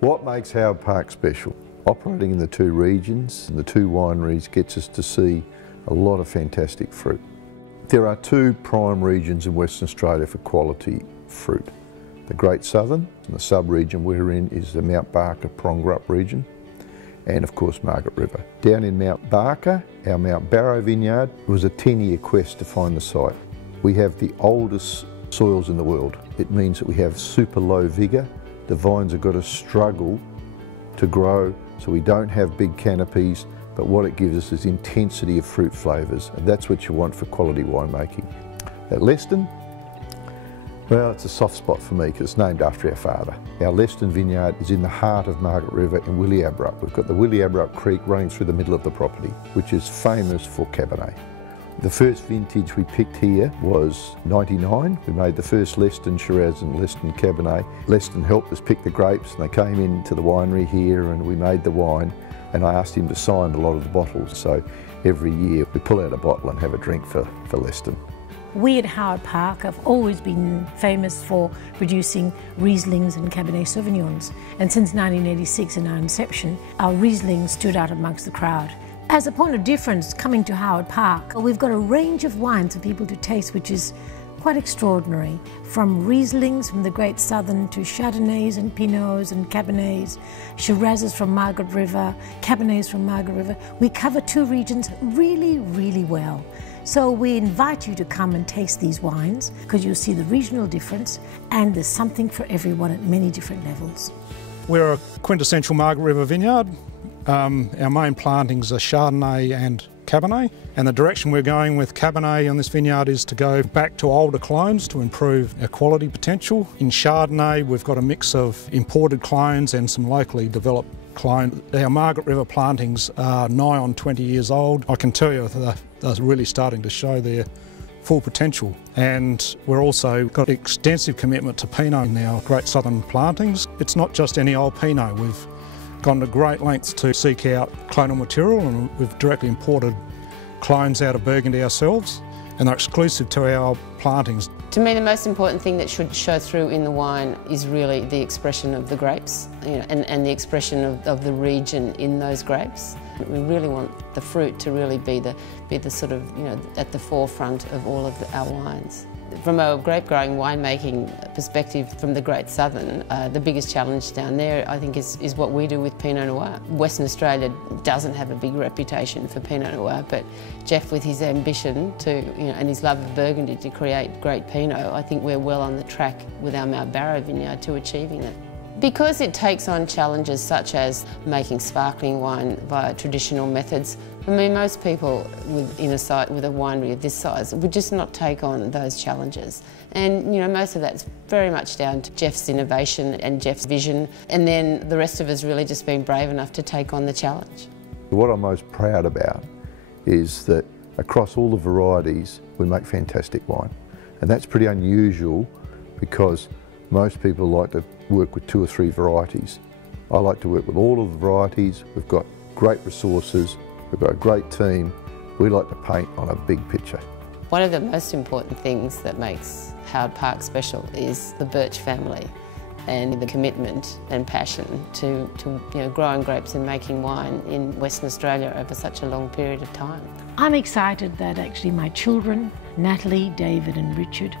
What makes Howard Park special? Operating in the two regions and the two wineries gets us to see a lot of fantastic fruit. There are two prime regions in Western Australia for quality fruit. The Great Southern, and the sub-region we're in is the Mount Barker Prongerup region, and of course Margaret River. Down in Mount Barker, our Mount Barrow vineyard, it was a 10-year quest to find the site. We have the oldest soils in the world. It means that we have super low vigour. The vines have got to struggle to grow, so we don't have big canopies, but what it gives us is intensity of fruit flavours, and that's what you want for quality winemaking. At Leston, well, it's a soft spot for me because it's named after our father. Our Leston vineyard is in the heart of Margaret River in Williabrup. We've got the Williabrup Creek running through the middle of the property, which is famous for Cabernet. The first vintage we picked here was 99. We made the first Leston Shiraz and Leston Cabernet. Leston helped us pick the grapes and they came into the winery here and we made the wine, and I asked him to sign a lot of the bottles. So every year we pull out a bottle and have a drink for Leston. We at Howard Park have always been famous for producing Rieslings and Cabernet Sauvignons, and since 1986 in our inception, our Riesling stood out amongst the crowd. As a point of difference, coming to Howard Park, we've got a range of wines for people to taste, which is quite extraordinary. From Rieslings from the Great Southern to Chardonnays and Pinots and Cabernets, Shirazes from Margaret River, Cabernets from Margaret River. We cover two regions really, really well. So we invite you to come and taste these wines because you'll see the regional difference, and there's something for everyone at many different levels. We're a quintessential Margaret River vineyard. Our main plantings are Chardonnay and Cabernet, and the direction we're going with Cabernet on this vineyard is to go back to older clones to improve our quality potential. In Chardonnay we've got a mix of imported clones and some locally developed clones. Our Margaret River plantings are nigh on 20 years old. I can tell you they're really starting to show their full potential, and we're also got extensive commitment to Pinot in our Great Southern plantings. It's not just any old Pinot. We've gone to great lengths to seek out clonal material, and we've directly imported clones out of Burgundy ourselves, and they're exclusive to our plantings. To me, the most important thing that should show through in the wine is really the expression of the grapes, and the expression of the region in those grapes. We really want the fruit to really be the sort of, at the forefront of all of our wines. From a grape-growing winemaking perspective from the Great Southern, the biggest challenge down there, I think, is what we do with Pinot Noir. Western Australia doesn't have a big reputation for Pinot Noir, but Jeff, with his ambition to, and his love of Burgundy to create great Pinot, I think we're well on the track with our Mount Barrow vineyard to achieving it. Because it takes on challenges such as making sparkling wine via traditional methods, I mean, most people in a site with a winery of this size would just not take on those challenges. And most of that's very much down to Jeff's innovation and Jeff's vision, and then the rest of us really just being brave enough to take on the challenge. What I'm most proud about is that across all the varieties we make fantastic wine, and that's pretty unusual because most people like to work with 2 or 3 varieties. I like to work with all of the varieties. We've got great resources, we've got a great team. We like to paint on a big picture. One of the most important things that makes Howard Park special is the Burch family and the commitment and passion to growing grapes and making wine in Western Australia over such a long period of time. I'm excited that actually my children, Natalie, David and Richard,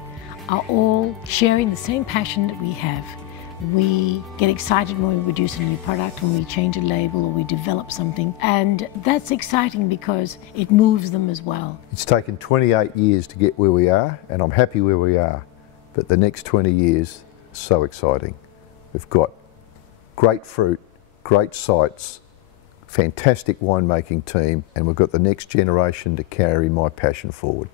are all sharing the same passion that we have. We get excited when we produce a new product, when we change a label or we develop something, and that's exciting because it moves them as well. It's taken 28 years to get where we are, and I'm happy where we are, but the next 20 years, so exciting. We've got great fruit, great sites, fantastic winemaking team, and we've got the next generation to carry my passion forward.